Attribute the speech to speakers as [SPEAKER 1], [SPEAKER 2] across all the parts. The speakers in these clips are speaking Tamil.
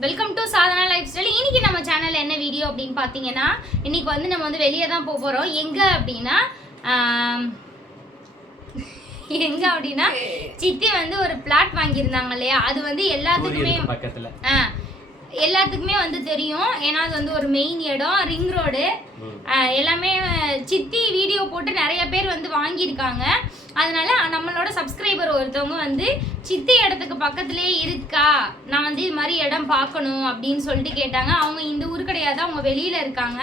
[SPEAKER 1] Welcome to Sadhana lifestyle இன்னைக்கு நம்ம சேனல்ல என்ன வீடியோ அப்படின்னு பார்த்தீங்கன்னா இன்னைக்கு வந்து நம்ம வந்து வெளியே தான் போக போகிறோம் எங்கே அப்படின்னா எங்க அப்படின்னா சித்தி வந்து ஒரு பிளாட் வாங்கியிருந்தாங்க இல்லையா? அது வந்து எல்லாத்துக்குமே
[SPEAKER 2] பக்கத்துல.
[SPEAKER 1] எல்லாத்துக்குமே வந்து தெரியும். ஏன்னா அது வந்து ஒரு மெயின் இடம் ரிங் ரோடு எல்லாமே சித்தி வீடியோ போட்டு நிறைய பேர் வந்து வாங்கியிருக்காங்க. அதனால நம்மளோட சப்ஸ்கிரைபர் ஒருத்தவங்க வந்து சித்தி இடத்துக்கு பக்கத்துலேயே இருக்கா? நான் வந்து இது மாதிரி இடம் பார்க்கணும் அப்படின்னு சொல்லிட்டு கேட்டாங்க. அவங்க இந்த ஊர் கிடையாது அவங்க வெளியில் இருக்காங்க.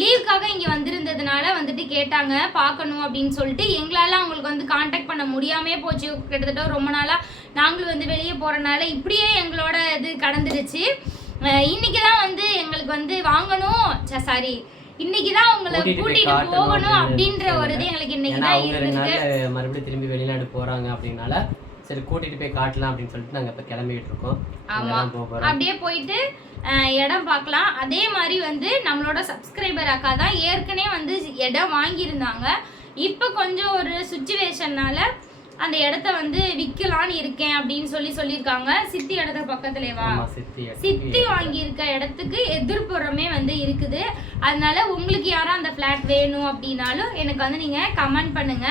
[SPEAKER 1] லீவுக்காக இங்கே வந்திருந்ததுனால வந்துட்டு கேட்டாங்க பார்க்கணும் அப்படின்னு சொல்லிட்டு. எங்களால் அவங்களுக்கு வந்து காண்டாக்ட் பண்ண முடியாமே போச்சு. கிட்டத்தட்ட ரொம்ப நாளாக நாங்களும் வந்து வெளியே போகிறனால இப்படியே எங்களோட இது கடந்துடுச்சு இன்னைக்கு தான் வந்து எங்களுக்கு வந்து வாங்கணும். சாரி இன்னைக்கு தான் உங்களை
[SPEAKER 2] கூட்டிட்டு
[SPEAKER 1] போகணும் அப்படின்ற ஒரு இது எங்களுக்கு இன்னைக்கு தான் இருந்திருக்கு
[SPEAKER 2] மறுபடியும் திரும்பி வெளிநாடு போறாங்க அப்படின்னால சரி கூட்டிட்டு போய் காட்டலாம் அப்படின்னு சொல்லிட்டு நாங்க இப்ப கிளம்பிட்டு இருக்கோம். போறோம்.
[SPEAKER 1] அப்படியே போயிட்டு இடம் பார்க்கலாம். அதே மாதிரி வந்து நம்மளோட சப்ஸ்கிரைபர் அக்கா தான் ஏற்கனவே வந்து இடம் வாங்கியிருந்தாங்க. இப்போ கொஞ்சம் ஒரு சுச்சுவேஷன்னால அந்த இடத்த வந்து விற்கலான்னு இருக்கேன் அப்படின்னு சொல்லி சொல்லியிருக்காங்க. சித்தி இடத்துக்கு பக்கத்துலேவா
[SPEAKER 2] சித்தி
[SPEAKER 1] வாங்கியிருக்க இடத்துக்கு எதிர்ப்புறமே வந்து இருக்குது. அதனால உங்களுக்கு யாரும் அந்த ஃப்ளாட் வேணும் அப்படின்னாலும் எனக்கு வந்து நீங்கள் கமெண்ட் பண்ணுங்க.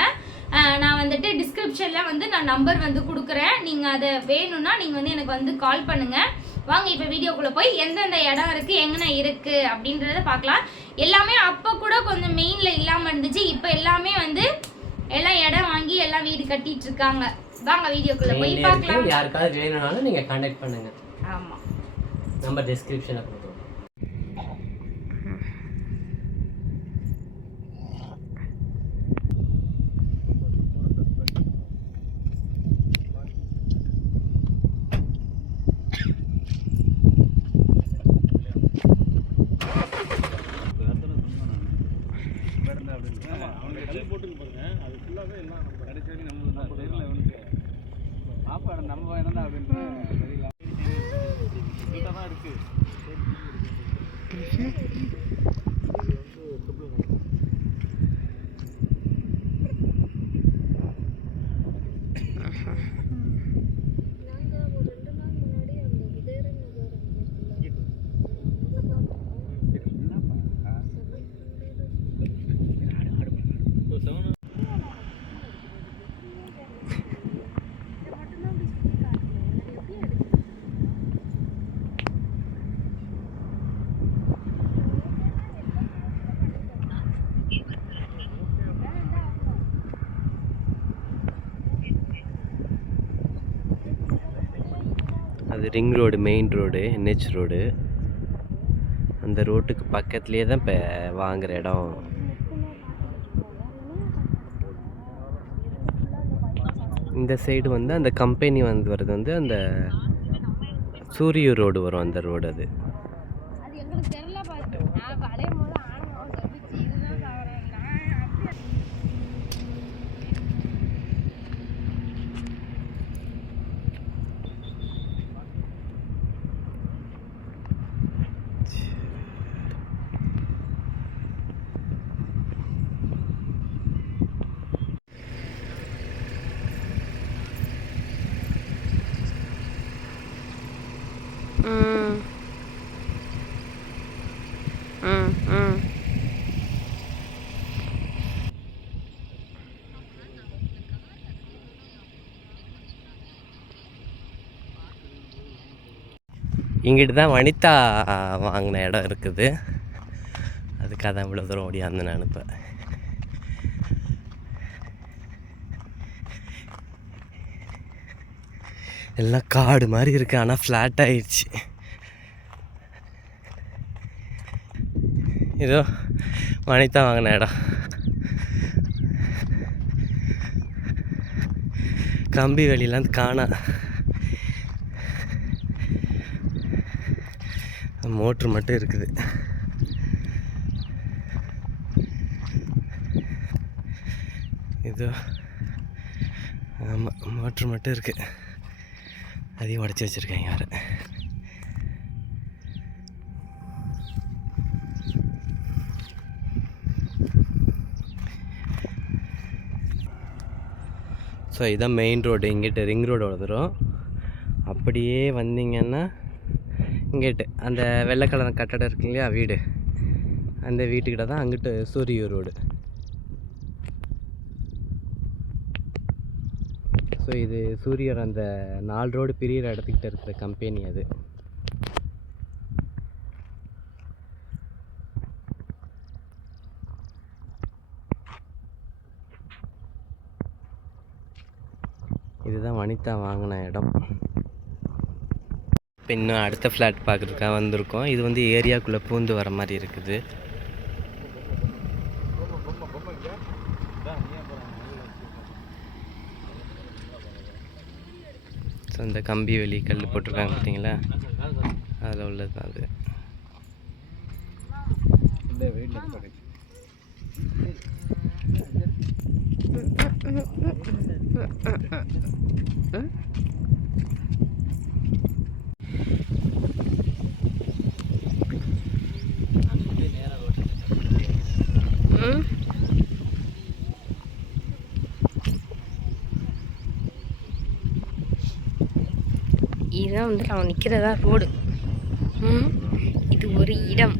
[SPEAKER 1] அஹ் நான் வந்துட்டு டிஸ்கிரிப்ஷனில் வந்து நான் நம்பர் வந்து கொடுக்குறேன். நீங்கள் அதை வேணும்னா நீங்கள் வந்து எனக்கு வந்து கால் பண்ணுங்க. வாங்க இப்போ வீடியோக்குள்ளே போய் எந்தெந்த இடம் இருக்குது எங்கன இருக்குது அப்படின்றத பார்க்கலாம். எல்லாமே அப்போ கூட கொஞ்சம் மெயினில் இல்லாமல் இருந்துச்சு. இப்போ எல்லாமே வந்து எல்லாம் இடம் வாங்கி எல்லாம் வீடு கட்டிட்டு இருக்காங்க. வாங்க வீடியோக்குள்ளே போய் பார்க்கலாம்.
[SPEAKER 2] யாருக்காவது வேணும்னாலும் நீங்க கான்டாக்ட் பண்ணுங்க.
[SPEAKER 1] ஆமாம்
[SPEAKER 2] நம்ம டிஸ்கிரிப்ஷன்ல அது ஃபுல்லாகவே எல்லாம்
[SPEAKER 3] நம்ம நம்மளுக்கு தான் நம்ம தெரியல அப்படின்னு தான் இருக்கு
[SPEAKER 2] அது ring road main road NH road. அந்த ரோட்டுக்கு பக்கத்துலேயே தான் இப்போ வாங்குற இடம். இந்த சைடு வந்து அந்த கம்பெனி வந்து வர்றது வந்து அந்த சூரிய ரோடு வரும் அந்த ரோடு அது
[SPEAKER 1] அது எங்களுக்கு தெரியல பாத்து நான் வளையும் போது ஆணவம் தப்பிச்சு இதுதான் தவறேன் நான் அப்படியே
[SPEAKER 4] ம் ம் ம்
[SPEAKER 2] இங்கிட்டு தான் வனிதா வாங்கின இடம் இருக்குது. அதுக்காக தான் இவ்வளோ தூரம் ஓடியாந்து நான் இப்போ. எல்லாம் காடு மாதிரி இருக்குது ஆனால் ஃப்ளாட் ஆயிடுச்சு. இதோ வனிதா வாங்கின இடம். கம்பி வெளியெல்லாம் காணா. மோட்ரு மட்டும் இருக்குது. இதோ ஆமாம் மோட்ரு மட்டும் இருக்குது அதையும் உடச்சி வச்சுருக்காங்க யார் ஸோ இதுதான் மெயின் ரோடு இங்கிட்டு ரிங் ரோடு வந்துடும் அப்படியே வந்தீங்கன்னா இங்கிட்டு அந்த வெள்ளை கலர் கட்டடம் இருக்கு இல்லையா வீடு. அந்த வீட்டுக்கிட்ட தான் அங்கிட்டு சூரியூர் ரோடு. ஸோ இது சூரியர் அந்த நாலு ரோடு பிரியிற இடத்துக்கிட்ட இருக்கிற கம்பெனி அது. இதுதான் வனிதா வாங்கின இடம். இப்போ இன்னும் அடுத்த ஃப்ளாட் பார்க்குறதுக்காக வந்திருக்கோம். இது வந்து ஏரியாக்குள்ளே பூந்து வர மாதிரி இருக்குது. ஸோ இந்த கம்பி வெளி கல் போட்டிருக்காங்க பார்த்தீங்களா? அதில் உள்ளது தான் அது.
[SPEAKER 3] இந்த
[SPEAKER 4] இதுதான் வந்து நான் நிற்கிறதா ரோடு இது ஒரு இடம்.